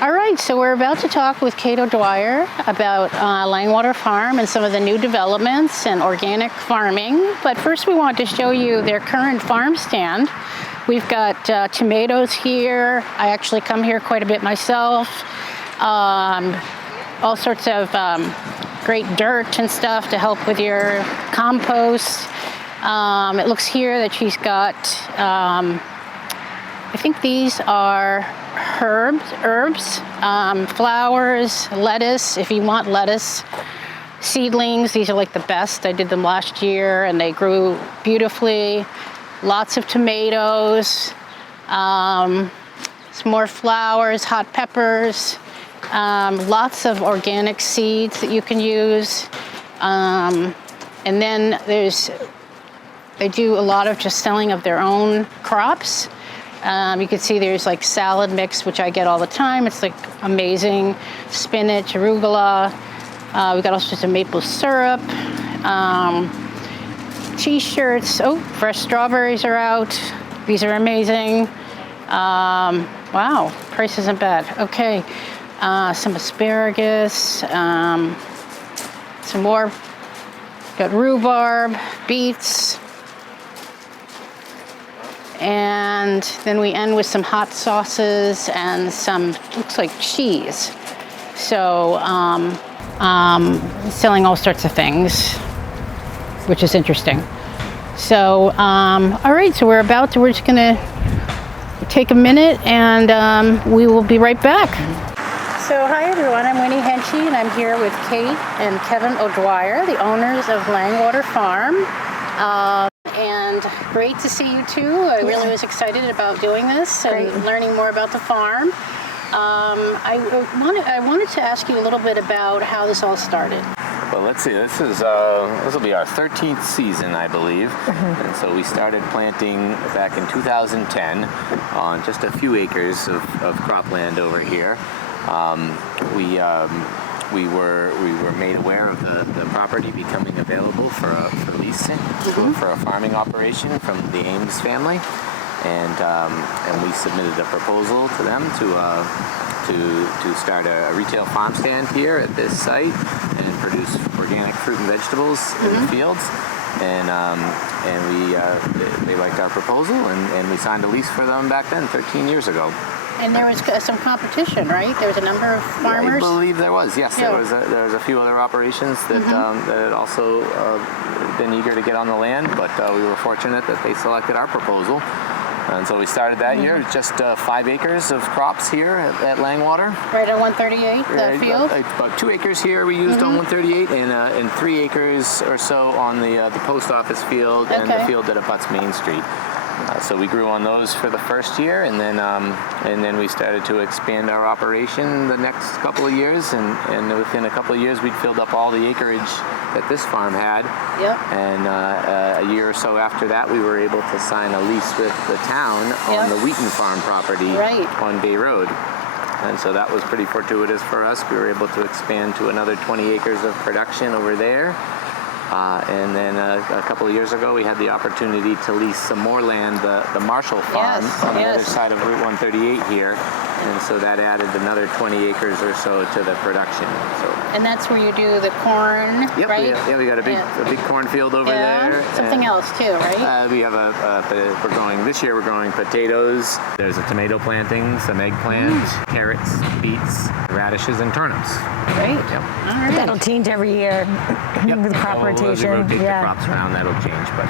All right, so we're about to talk with Kate O'Dwyer about Langwater Farm and some of the new developments and organic farming. But first we want to show you their current farm stand. We've got tomatoes here. I actually come here quite a bit myself. All sorts of great dirt and stuff to help with your compost. It looks here that she's got, I think these are herbs, flowers, lettuce, if you want lettuce. Seedlings, these are like the best. I did them last year and they grew beautifully. Lots of tomatoes, some more flowers, hot peppers, lots of organic seeds that you can use. And then they do a lot of just selling of their own crops. You can see there's like salad mix, which I get all the time. It's like amazing. Spinach, arugula. We got all sorts of maple syrup. T-shirts. Oh, fresh strawberries are out. These are amazing. Wow, price isn't bad. Okay, some asparagus. Some more. Got rhubarb, beets. And then we end with some hot sauces and some, looks like cheese. So, selling all sorts of things, which is interesting. So, all right, so we're just gonna take a minute and we will be right back. So hi everyone, I'm Winnie Henchey and I'm here with Kate and Kevin O'Dwyer, the owners of Langwater Farm. And great to see you too. I really was excited about doing this and learning more about the farm. I wanted to ask you a little bit about how this all started. Well, let's see. This will be our 13th season, I believe. And so we started planting back in 2010 on just a few acres of cropland over here. We were made aware of the property becoming available for leasing for a farming operation from the Ames family, and we submitted a proposal to them to start a retail farm stand here at this site and produce organic fruit and vegetables in the fields. And they liked our proposal, and we signed a lease for them back then, 13 years ago. And there was some competition, right? There was a number of farmers? I believe there was, yes. Yeah. There was a few other operations that had also been eager to get on the land, but we were fortunate that they selected our proposal. And so we started that year, just 5 acres of crops here at Langwater. Right on 138, the field? About 2 acres here we used on 138, and 3 acres or so on the post office field and the field that abuts Main Street. So we grew on those for the first year, and then we started to expand our operation the next couple of years, and within a couple of years we'd filled up all the acreage that this farm had. Yep. And a year or so after that, we were able to sign a lease with the town on the Wheaton Farm property on Bay Road. And so that was pretty fortuitous for us. We were able to expand to another 20 acres of production over there. And then a couple of years ago, we had the opportunity to lease some more land, the Marshall Farm on the other side of Route 138 here. And so that added another 20 acres or so to the production. And that's where you do the corn, right? We got a big cornfield over there. Something else too, right? We have this year we're growing potatoes. There's a tomato planting, some eggplant, carrots, beets, radishes, and turnips. Great. Yep. All right. That'll change every year with crop rotation. As we rotate the crops around, that'll change. But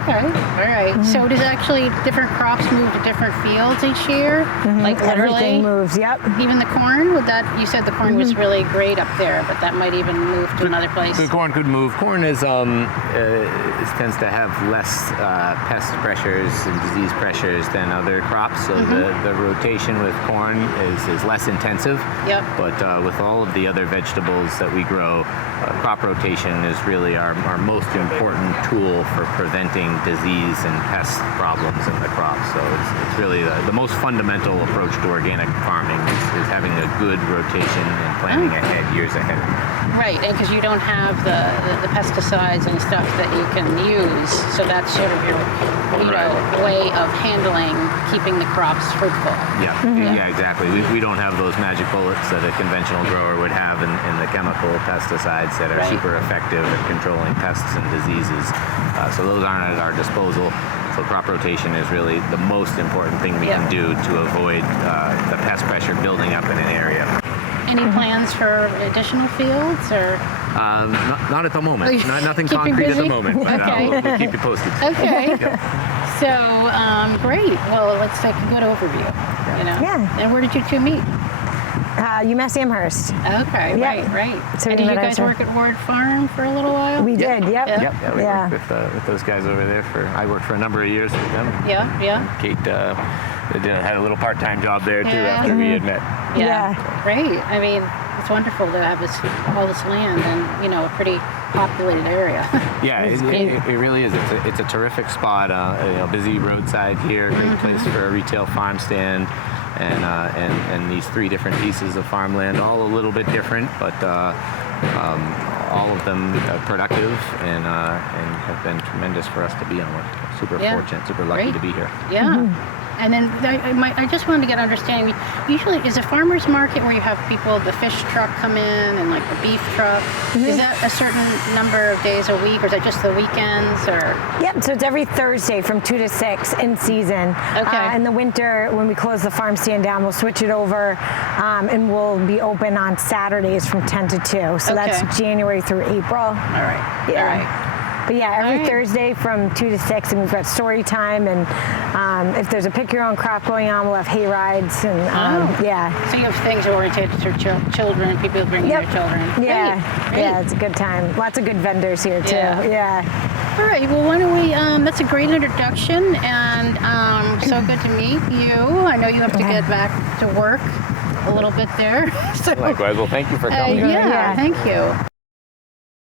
okay. All right. So does actually different crops move to different fields each year? Like literally? Everything moves, Even the corn? You said the corn was really great up there, but that might even move to another place. The corn could move. Corn tends to have less pest pressures and disease pressures than other crops, so the rotation with corn is less intensive. Yep. But with all of the other vegetables that we grow, crop rotation is really our most important tool for preventing disease and pest problems in the crops. So it's really the most fundamental approach to organic organic farming is having a good rotation and planning ahead, years ahead. Right, and because you don't have the pesticides and stuff that you can use, so that's sort of your, way of handling, keeping the crops fruitful. Yeah, yeah, exactly. We don't have those magic bullets that a conventional grower would have in the chemical pesticides that are super effective at controlling pests and diseases. So those aren't at our disposal. So crop rotation is really the most important thing we can do to avoid the pest pressure building up in an area. Any plans for additional fields, or? Not at the moment. Nothing concrete at the moment, but we'll keep you posted. Okay. So, great. Well, let's take a good overview. Yeah. And where did you two meet? UMass Amherst. Okay, Yep. right. So And did you guys work at Ward Farm for a little while? We did, yep. Yeah, we worked with those guys over there I worked for a number of years with them. Yeah. Kate had a little part-time job there too after we had met. Yeah. Great. I mean, it's wonderful to have all this land in, a pretty populated area. Yeah, it really is. It's a terrific spot. Busy roadside here, great place for a retail farm stand. And these 3 different pieces of farmland, all a little bit different, but all of them productive and have been tremendous for us to be on. We're super fortunate, super lucky to be here. Yeah. And then I just wanted to get understanding. Usually, is a farmer's market where you have people, the fish truck come in and like the beef truck. Is that a certain number of days a week, or is that just the weekends? Or Yep. So it's every Thursday from 2 to 6 in season. Okay. In the winter, when we close the farm stand down, we'll switch it over, and we'll be open on Saturdays from 10 to 2. So that's January through April. All right. Yeah. All right. But yeah, every Thursday from 2 to 6, and we've got story time, and if there's a pick your own crop going on, we'll have hay rides, and So you have things oriented to children, people bringing their children. Yeah, Great. yeah, it's a good time. Lots of good vendors here too. Yeah. All right. Well, why don't we? That's a great introduction, and so good to meet you. I know you have to get back to work a little bit there. So, Likewise. Well, thank you for coming. Thank you.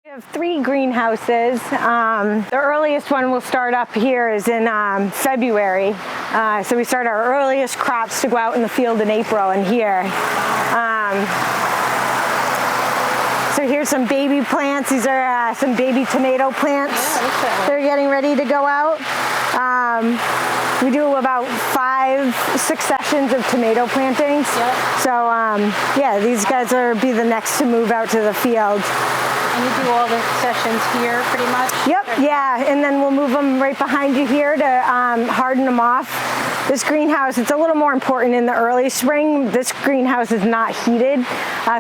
We have 3 greenhouses. The earliest one we'll start up here is in February. So we start our earliest crops to go out in the field in April, and here. So here's some baby plants. These are some baby tomato plants. They're getting ready to go out. We do about 5 successions of tomato plantings. So these guys will be the next to move out to the field. And you do all the sessions here pretty much? Yep, and then we'll move them right behind you here to harden them off. This greenhouse, it's a little more important in the early spring. This greenhouse is not heated,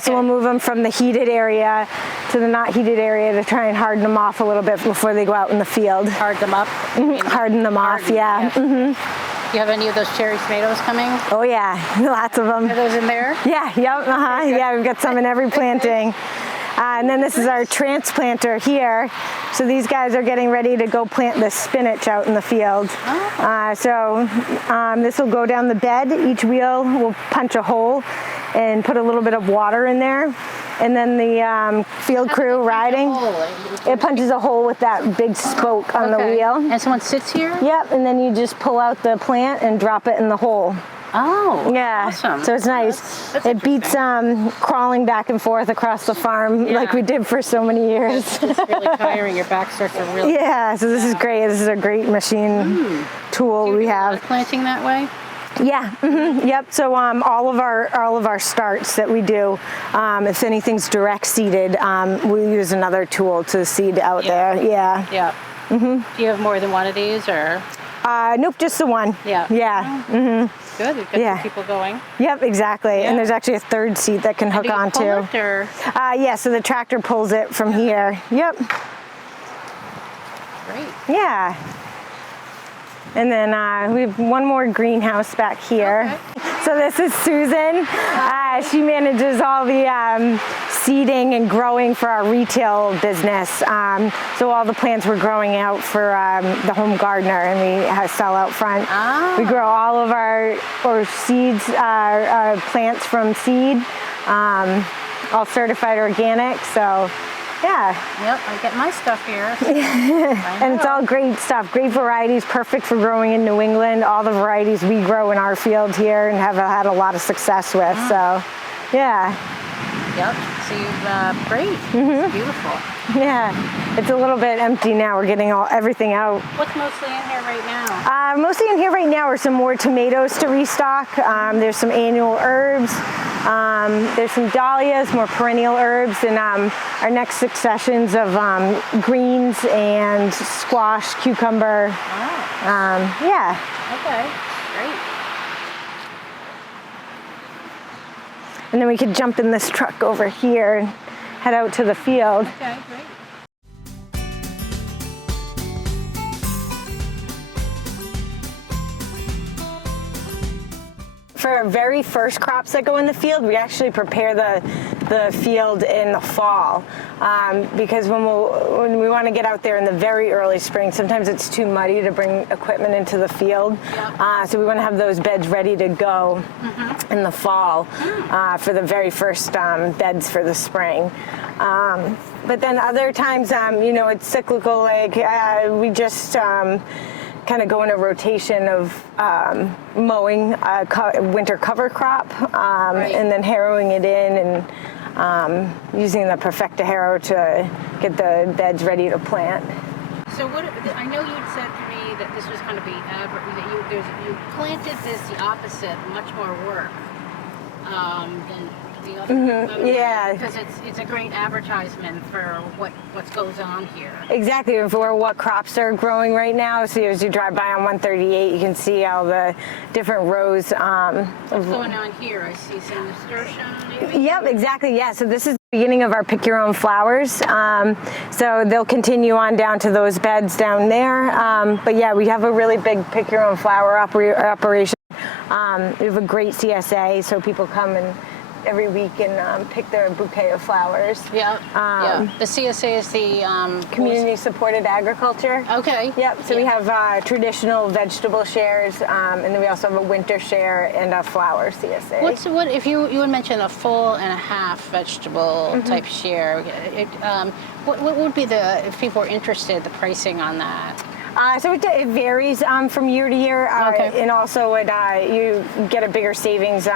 so we'll move them from the heated area to the not heated area to try and harden them off a little bit before they go out in the field. Harden them up? Harden them off, yeah. Do you have any of those cherry tomatoes coming? Oh yeah, lots of them. Are those in there? Yeah, yeah, we've got some in every planting. And then this is our transplanter here. So these guys are getting ready to go plant the spinach out in the field. This will go down the bed. Each wheel will punch a hole and put a little bit of water in there. And then the field crew riding, it punches a hole with that big spoke on the wheel. And someone sits here? Yep, and then you just pull out the plant and drop it in the hole. Oh, yeah. Awesome. So it's nice. That's it beats crawling back and forth across the farm like we did for so many years. It's really tiring. Your back starts to really. Yeah. So this is great. This is a great machine tool we have. Planting that way. Yeah. Yep. So all of our starts that we do, if anything's direct seeded, we use another tool to seed out there. Yeah. Yeah. Do you have more than one of these, or? Nope, just the one. Yeah. Yeah. Good. It gets people going. Yep, exactly. And there's actually a third seat that can hook onto. Yeah, so the tractor pulls it from here. Yep. Great. Yeah. And then we have one more greenhouse back here. Okay. So this is Susan. She manages all the seeding and growing for our retail business. So all the plants we're growing out for the home gardener, and we sell out front. We grow all of our seeds, plants from seed, all certified organic. So Yeah. Yep, I get my stuff here. And it's all great stuff, great varieties, perfect for growing in New England. All the varieties we grow in our field here and have had a lot of success with. So, yeah. Yep. So great. It's beautiful. Yeah. It's a little bit empty now. We're getting everything out. What's mostly in here right now? Mostly in here right now are some more tomatoes to restock. There's some annual herbs. There's some dahlias, more perennial herbs, and our next successions of greens and squash, cucumber. Oh. Yeah. Okay. Great. And then we could jump in this truck over here and head out to the field. Okay, great. For our very first crops that go in the field, we actually prepare the field in the fall because when we want to get out there in the very early spring, sometimes it's too muddy to bring equipment into the field. Yep. So we want to have those beds ready to go in the fall for the very first beds for the spring. But then other times, you know, it's cyclical. Like we just kind of go in a rotation of mowing a winter cover crop and then harrowing it in and using the Perfecta harrow to get the beds ready to plant. So what? I know you had said to me that this was going to be that you planted this the opposite, much more work than the other. Yeah. Because it's a great advertisement for what goes on here. Exactly, for what crops are growing right now. So as you drive by on 138, you can see all the different rows. What's going on here? I see some nasturtium, maybe? Yep, exactly. Yeah. So this is the beginning of our pick your own flowers. So they'll continue on down to those beds down there. But yeah, we have a really big pick your own flower operation. We have a great CSA, so people come and every week and pick their bouquet of flowers. Yeah. The CSA is the Community Supported Agriculture. Okay. Yep. So we have traditional vegetable shares, and then we also have a winter share and a flower CSA. What if you had mentioned a full and a half vegetable type share? What would be if people are interested, the pricing on that? So it varies from year to year, and also you get a bigger savings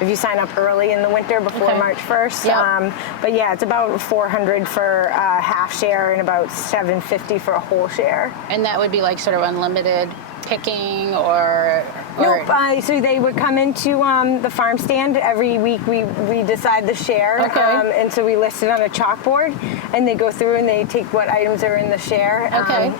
if you sign up early in the winter before March 1st. Yep. But yeah, it's about $400 for a half share and about $750 for a whole share. And that would be like sort of unlimited picking or Nope. So they would come into the farm stand every week. We decide the share, and so we list it on a chalkboard, and they go through and they take what items are in the share.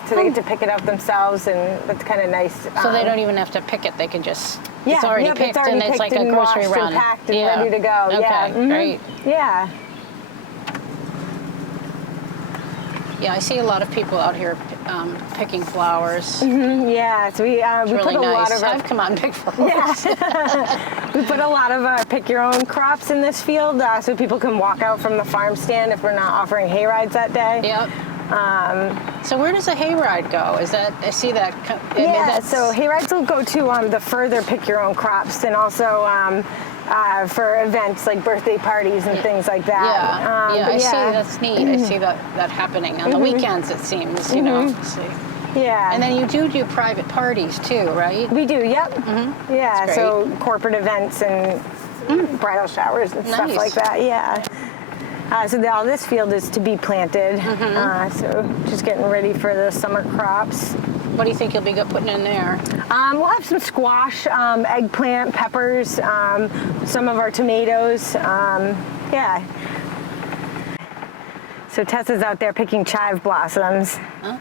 So they get to pick it up themselves, and that's kind of nice. So they don't even have to pick it; they can just it's already picked, and it's like a grocery washed run. And packed and ready to go. Okay, great. Yeah. Yeah, I see a lot of people out here picking flowers. Yeah, so we Really put a lot of I've come out and picked flowers. Yeah. We put a lot of pick your own crops in this field, so people can walk out from the farm stand if we're not offering hay rides that day. Yep. So where does a hayride go? Is that I see that? So hayrides will go to the further pick your own crops, and also for events like birthday parties and things like that. I see. That's neat. I see that happening on the weekends. It seems, you know. Yeah. And then you do private parties too, right? We do. Yep. Yeah. So corporate events and bridal showers and stuff like that. Yeah. So all this field is to be planted. So just getting ready for the summer crops. What do you think you'll be putting in there? We'll have some squash, eggplant, peppers, some of our tomatoes. Yeah. So Tessa's out there picking chive blossoms. Oh.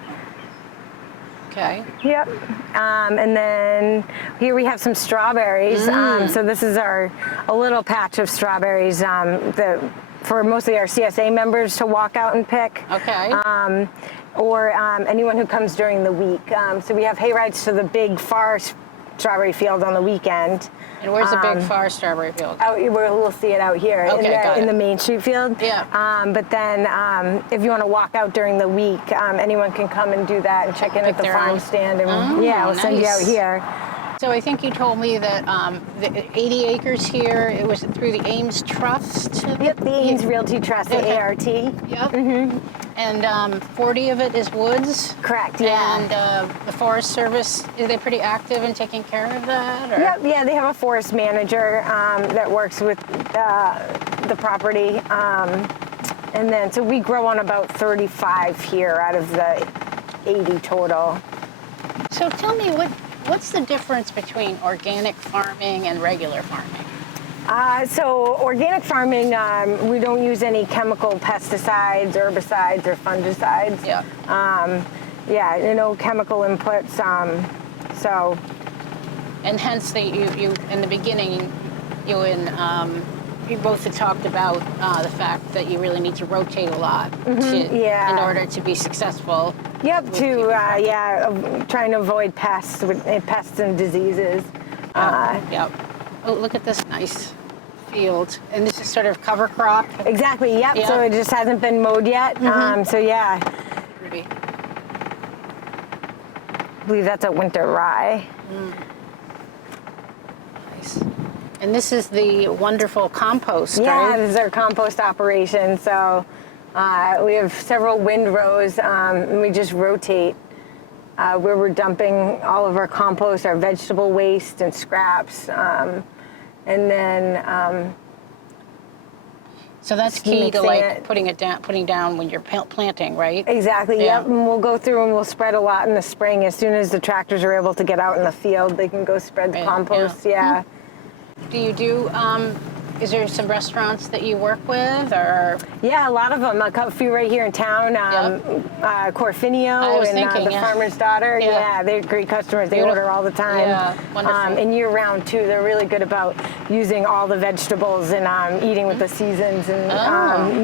Okay. Yep. And then here we have some strawberries. So this is a little patch of strawberries for mostly our CSA members to walk out and pick. Okay. Or anyone who comes during the week. So we have hay rides to the big far strawberry field on the weekend. And where's the big far strawberry field? Out, we'll see it out here in the Main Street field. Yeah. But then if you want to walk out during the week, anyone can come and do that and check in at the farm stand. And we'll send you out here. So I think you told me that the 80 acres here, it was through the Ames Trust? Yep, the Ames Realty Trust, the Okay. ART. Yep. And 40 of it is woods? Correct, yeah. And the Forest Service, are they pretty active in taking care of that? Or? Yep, yeah, they have a forest manager that works with the property. And then, so we grow on about 35 here out of the 80 total. So tell me, what's the difference between organic farming and regular farming? So organic farming, we don't use any chemical pesticides, herbicides, or fungicides. Yeah. Yeah, no chemical inputs. So. And hence, you in the beginning, you both had talked about the fact that you really need to rotate a lot in order to be successful. Yep, trying to avoid pests and diseases. Yep. Oh, look at this nice field. And this is sort of cover crop? Exactly, yep. So it just hasn't been mowed yet. So yeah. Pretty. I believe that's a winter rye. Nice. And this is the wonderful compost, Yeah, right? this is our compost operation. So we have several windrows, and we just rotate where we're dumping all of our compost, our vegetable waste and scraps. And then so that's key to putting down when you're planting, right? Exactly. Yeah. Yep. And we'll go through and we'll spread a lot in the spring. As soon as the tractors are able to get out in the field, they can go spread the compost. Yeah. Do you do? Is there some restaurants that you work with, or? Yeah, a lot of them. A few right here in town. Corfinio and the Farmer's Daughter. Yeah, they're great customers. They order all the time. Yeah, wonderful. And year round too. They're really good about using all the vegetables and eating with the seasons and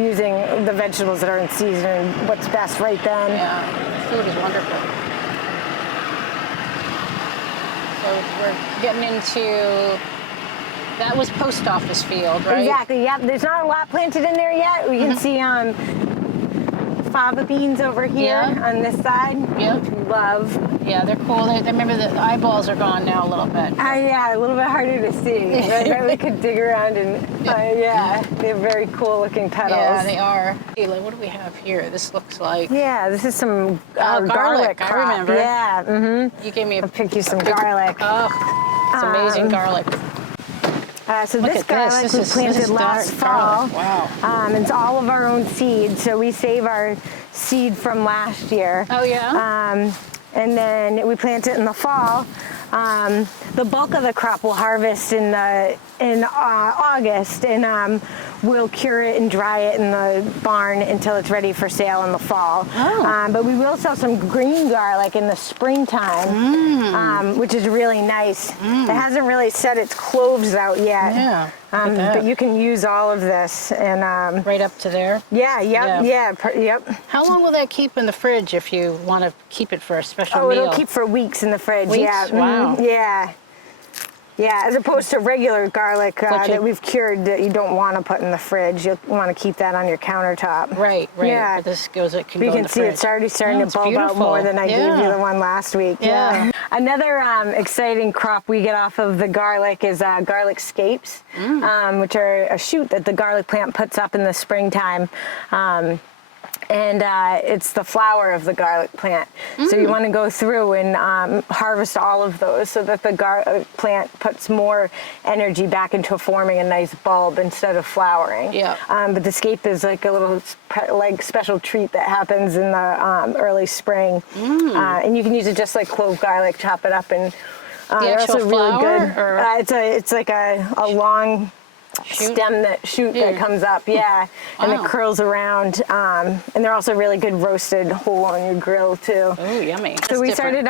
using the vegetables that are in season and what's best right then. Yeah, food is wonderful. So we're getting into. That was post office field, right? Exactly, yep. There's not a lot planted in there yet. We can see fava beans over here on this side. Yep. Which we love. Yeah, they're cool. I remember the eyeballs are gone now a little bit. Yeah, a little bit harder to see. But we could dig around and, they have very cool looking petals. Yeah, they are. Hey, what do we have here? This looks like... Yeah, this is some garlic crop. I remember. Yeah, You gave me I'll pick you some garlic. Oh, it's amazing garlic. So this garlic we planted last fall. Wow. It's all of our own seed, so we save our seed from last year. Oh, yeah? And then we plant it in the fall. The bulk of the crop we'll harvest in August, and we'll cure it and dry it in the barn until it's ready for sale in the fall. But we will sell some green garlic in the springtime, which is really nice. It hasn't really set its cloves out yet. Yeah. But you can use all of this and right up to there. Yep. How long will that keep in the fridge if you want to keep it for a special meal? It'll keep for weeks in the fridge. Weeks? Yeah. Wow. Yeah, as opposed to regular garlic that we've cured that you don't want to put in the fridge. You'll want to keep that on your countertop. Right. Yeah. But this goes, it can you go in can the see fridge. it's already starting to bulb out beautiful. more than I gave you the one last week. Yeah. Another exciting crop we get off of the garlic is garlic scapes, which are a shoot that the garlic plant puts up in the springtime. And it's the flower of the garlic plant. So you want to go through and harvest all of those so that the garlic plant puts more energy back into forming a nice bulb instead of flowering. Yeah. But the scape is like a little special treat that happens in the early spring. And you can use it just like clove garlic, chop it up, and the actual also flower, really good. It's like a long stem that comes up, and it curls around, and they're also really good roasted whole on your grill too. Oh, yummy. So we started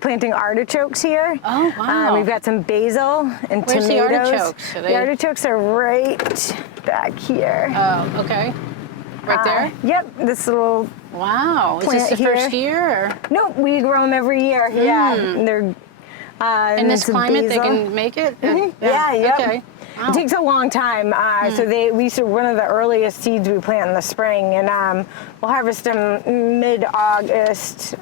planting artichokes here. Oh, wow. We've got some basil and Where's tomatoes. the artichokes? The artichokes are right back here. Oh, okay. Right there? Yep, this little Wow. Is this the first year? Or? Nope, we grow them every year. Yeah, they're in this climate, they can make it? Yeah. Okay. Wow. It takes a long time. So we one of the earliest seeds we plant in the spring, and we'll harvest them mid-August.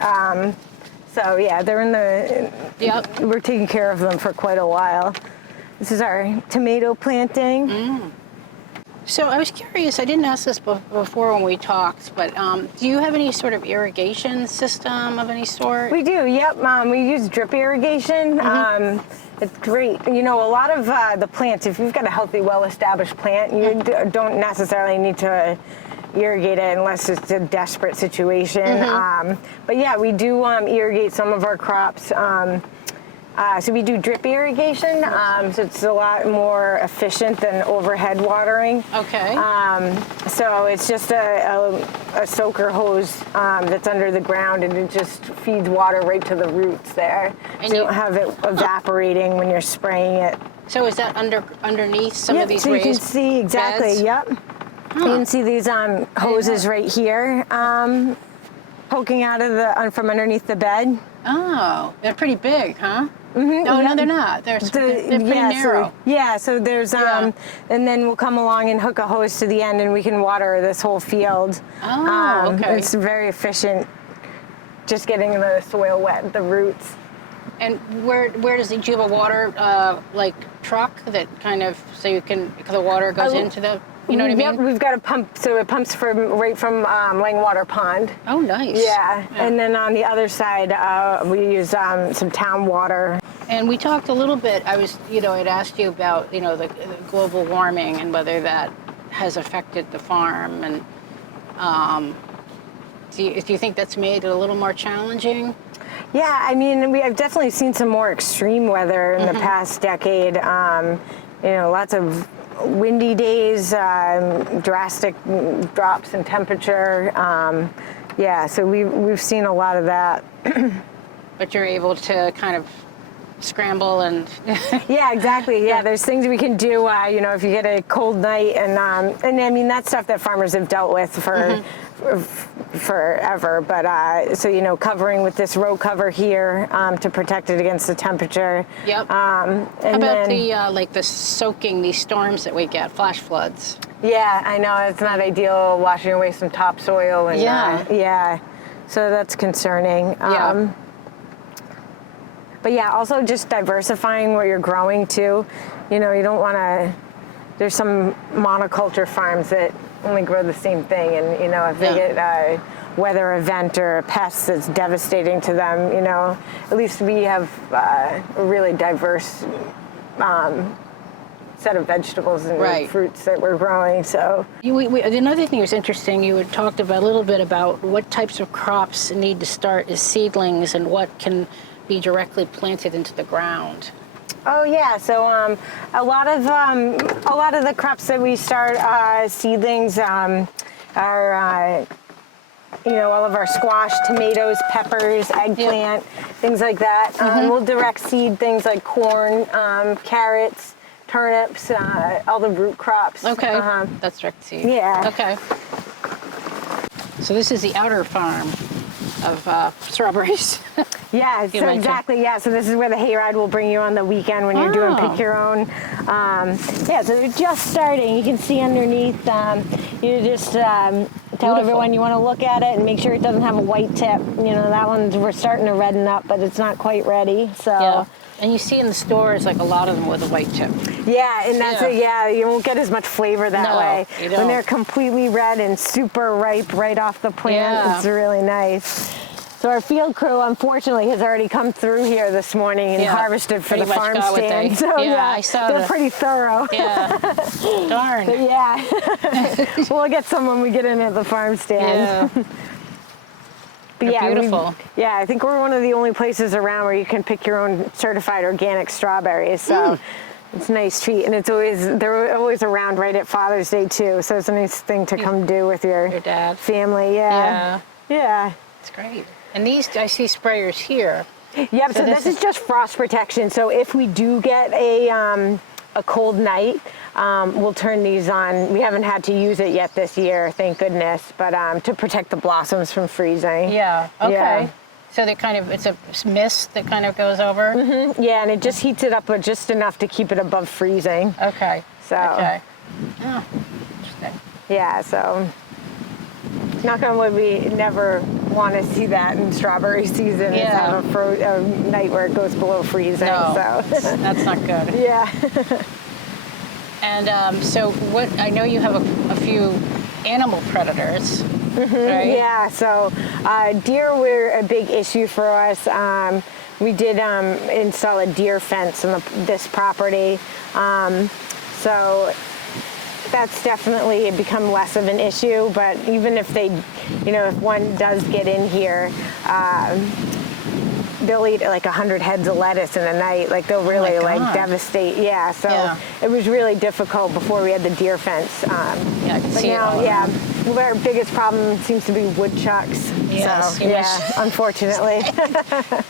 So yeah, they're in the, Yep. we're taking care of them for quite a while. This is our tomato planting. So I was curious, I didn't ask this before when we talked, but do you have any sort of irrigation system of any sort? We do, yep. We use drip irrigation. It's great. You know, a lot of the plants, if you've got a healthy, well-established plant, you don't necessarily need to irrigate it unless it's a desperate situation. But yeah, we do irrigate some of our crops. So we do drip irrigation, so it's a lot more efficient than overhead watering. Okay. So it's just a soaker hose that's under the ground, and it just feeds water right to the roots there. And so you don't have it evaporating when you're spraying it. So is that underneath some of these so raised you can see exactly. beds? Yep. You can see these hoses right here poking out of from underneath the bed. Oh, they're pretty big, huh? No, they're not. They're pretty narrow. So there's and then we'll come along and hook a hose to the end, and we can water this whole field. Oh, okay. It's very efficient, just getting the soil wet, the roots. And where does do you have a water like truck that kind of because the water goes into the, you know what I mean? Yep, we've got a pump, so it pumps right from Langwater Pond. Oh, nice. Yeah, and then on the other side, we use some town water. And we talked a little bit, I'd asked you about, the global warming and whether that has affected the farm. And do you think that's made it a little more challenging? Yeah, I mean, I've definitely seen some more extreme weather in the past decade. Lots of windy days, drastic drops in temperature. So we've seen a lot of that. But you're able to kind of scramble and yeah, exactly. Yeah, there's things we can do. If you get a cold night, and I mean that's stuff that farmers have dealt with for forever. But covering with this row cover here to protect it against the temperature. Yep. And how about the soaking, these storms that we get, flash floods? Yeah, I know it's not ideal, washing away some topsoil and so that's concerning. But yeah, also just diversifying what you're growing too. You don't want to. There's some monoculture farms that only grow the same thing, and if they get a weather event or a pest that's devastating to them, at least we have a really diverse set of vegetables and fruits that we're growing. So another thing that was interesting, you had talked about a little bit about what types of crops need to start as seedlings and what can be directly planted into the ground. Oh yeah, so a lot of the crops that we start seedlings are all of our squash, tomatoes, peppers, eggplant, things like that. We'll direct seed things like corn, carrots, turnips, all the root crops. Okay, that's direct seed. Yeah. Okay. So this is the outer farm of strawberries. Yeah, so exactly. Yeah, so this is where the hayride will bring you on the weekend when you're doing pick your own. So they're just starting. You can see underneath. You just tell everyone you want to look at it and make sure it doesn't have a white tip. That one's we're starting to redden up, but it's not quite ready. So. Yeah. And you see in the stores like a lot of them with a white tip. Yeah, and that's you won't get as much flavor that way. You don't. When they're completely red and super ripe right off the plant, it's really nice. So our field crew, unfortunately, has already come through here this morning and harvested for the farm stand. So I saw they're pretty thorough. Yeah. Darn. But we'll get some when we get in at the farm stand. Yeah. But beautiful. I think we're one of the only places around where you can pick your own certified organic strawberries. So it's a nice treat, and they're always around right at Father's Day too. So it's a nice thing to come do with your dad family. Yeah. It's great. And these, I see sprayers here. Yep. So this is just frost protection. So if we do get a cold night, we'll turn these on. We haven't had to use it yet this year, thank goodness, but to protect the blossoms from freezing. Yeah. Okay. Yeah. So it's a mist that kind of goes over. Yeah, and it just heats it up, but just enough to keep it above freezing. Okay. So. Okay. Oh, interesting. Yeah. So. Knock on wood, we never want to see that in strawberry season. Is Yeah. have a night where it goes below freezing. No, So that's not good. yeah. And so what, I know you have a few animal predators, right? Yeah, so deer were a big issue for us. We did install a deer fence on this property. So that's definitely become less of an issue, but even if they, if one does get in here, they'll eat like 100 heads of lettuce in a night. Like they'll really like devastate. Yeah, so it was really difficult before we had the deer fence. Yeah, I can But see now, well, our biggest problem seems to be woodchucks. Yes, so, unfortunately.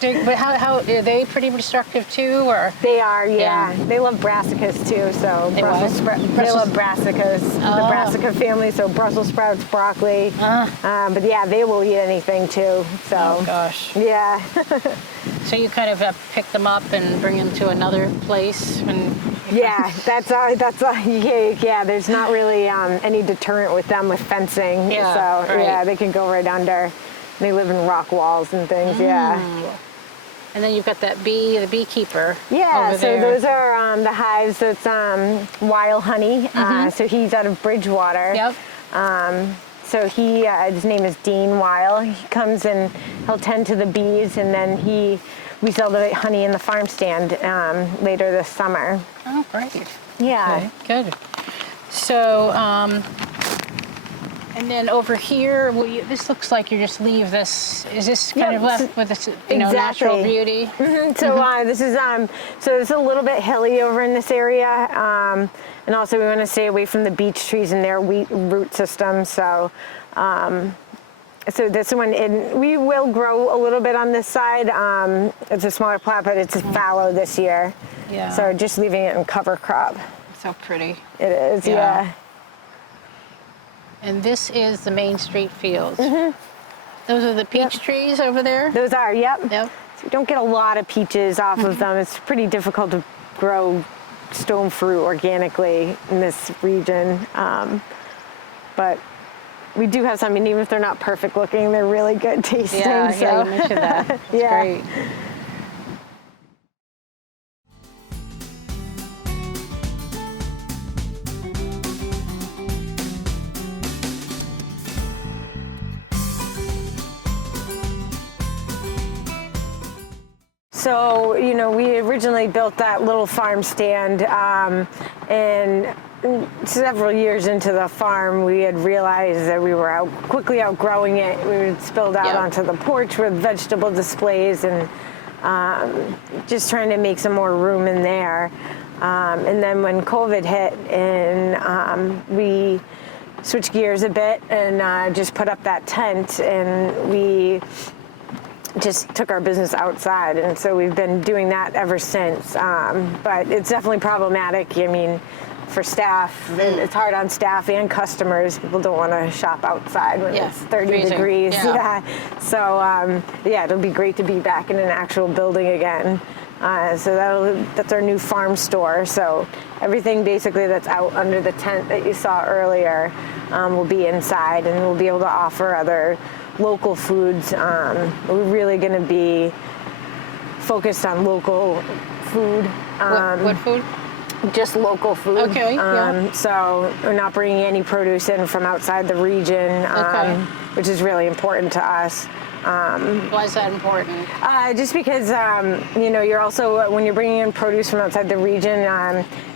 But how are they pretty destructive too, or? They are, Yeah. They love brassicas too, so They they love brassicas, the brassica family, so Brussels sprouts, broccoli. But yeah, they will eat anything too. So. Oh gosh. Yeah. So you kind of pick them up and bring them to another place, and Yeah, yeah. There's not really any deterrent with them with fencing. Yeah, So right. yeah, they can go right under. They live in rock walls and things. Yeah. and then you've got the beekeeper. Yeah, over so there. those are the hives. That's wild honey. So he's out of Bridgewater. Yep. So his name is Dean Weil. He comes and he'll tend to the bees, and then we sell the honey in the farm stand later this summer. Oh, great. Yeah. Okay, good. So, and then over here, this looks like you just leave this. Is this kind of left with this, natural beauty? So this is it's a little bit hilly over in this area, and also we want to stay away from the beech trees and their root system. So, so this one, we will grow a little bit on this side. It's a smaller plot, but it's fallow this year. Yeah. So just leaving it in cover crop. So pretty. It is, Yeah. yeah. And this is the Main Street fields. Those are the peach trees over there? Those are, yep. Yep. So we don't get a lot of peaches off of them. It's pretty difficult to grow stone fruit organically in this region. But we do have some, and even if they're not perfect looking, they're really good tasting. Yeah, so. yeah, you mentioned that. That's Yeah. great. So, we originally built that little farm stand, and several years into the farm, we had realized that we were quickly outgrowing it. We were spilled out onto the porch with vegetable displays, and just trying to make some more room in there. And then when COVID hit, and we switched gears a bit and just put up that tent, and we just took our business outside, and so we've been doing that ever since. But it's definitely problematic. I mean, for staff, and it's hard on staff and customers. People don't want to shop outside when it's 30 freezing. degrees. Yeah. So it'll be great to be back in an actual building again. So that's our new farm store. So everything basically that's out under the tent that you saw earlier will be inside, and we'll be able to offer other local foods. We're really going to be focused on local food. What food? Just local food. Okay, yeah. So we're not bringing any produce in from outside the region, which is really important to us. Why is that important? Just because, you're also, when you're bringing in produce from outside the region,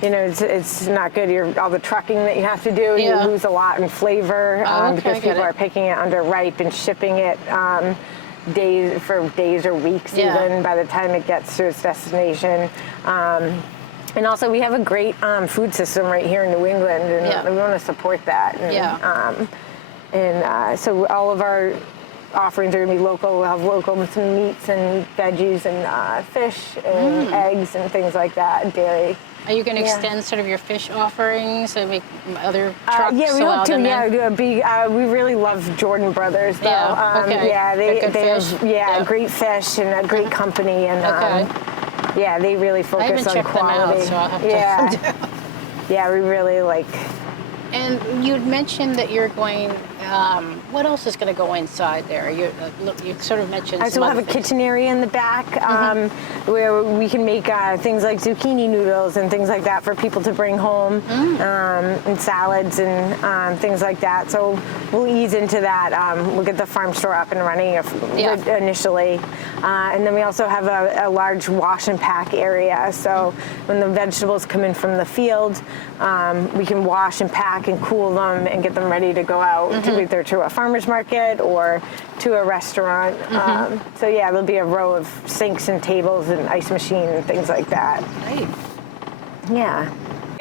it's not good. All the trucking that you have to do, you lose a lot in flavor because people are picking it under ripe and shipping it days or weeks even by the time it gets to its destination. And also, we have a great food system right here in New England, and we want to support that. And, so all of our offerings are going to be local. We'll have local meats and veggies and fish and eggs and things like that, and dairy. Are you going to extend sort of your fish offerings and make other trucks? Yeah, we allow hope to. them in? We really love Jordan Brothers, though. They have great fish and a great company, and they really focus on quality. Them out, so I'll have to Yeah, we really like. And you'd mentioned that you're going What else is going to go inside there? You sort of mentioned. So we'll have a kitchen area in the back where we can make things like zucchini noodles and things like that for people to bring home, and salads and things like that. So we'll ease into that. We'll get the farm store up and running initially. And then we also have a large wash and pack area. So when the vegetables come in from the field, we can wash and pack and cool them and get them ready to go out to either to a farmer's market or to a restaurant. So yeah, there'll be a row of sinks and tables and ice machine and things like that. Great. Yeah.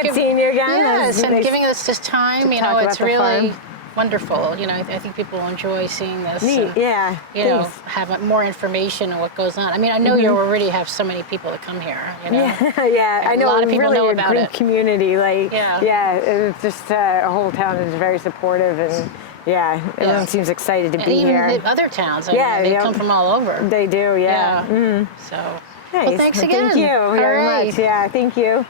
Good seeing you again. Yes, and nice giving us this time. to You talk know, about it's the really farm. wonderful. You know, I think people enjoy seeing this. Neat, and, yeah. You know, Thanks. have more information on what goes on. I mean, I know you already have so many people that come here. You know? Yeah, I know. A lot of people really know a about great it. community. Yeah. It's just our whole town is very supportive, and everyone seems excited to And be even here. the other towns. I mean, they come from all over. They do, yeah. So, Nice. well, thanks Well, again. Thank you All very right. much. Yeah, thank you.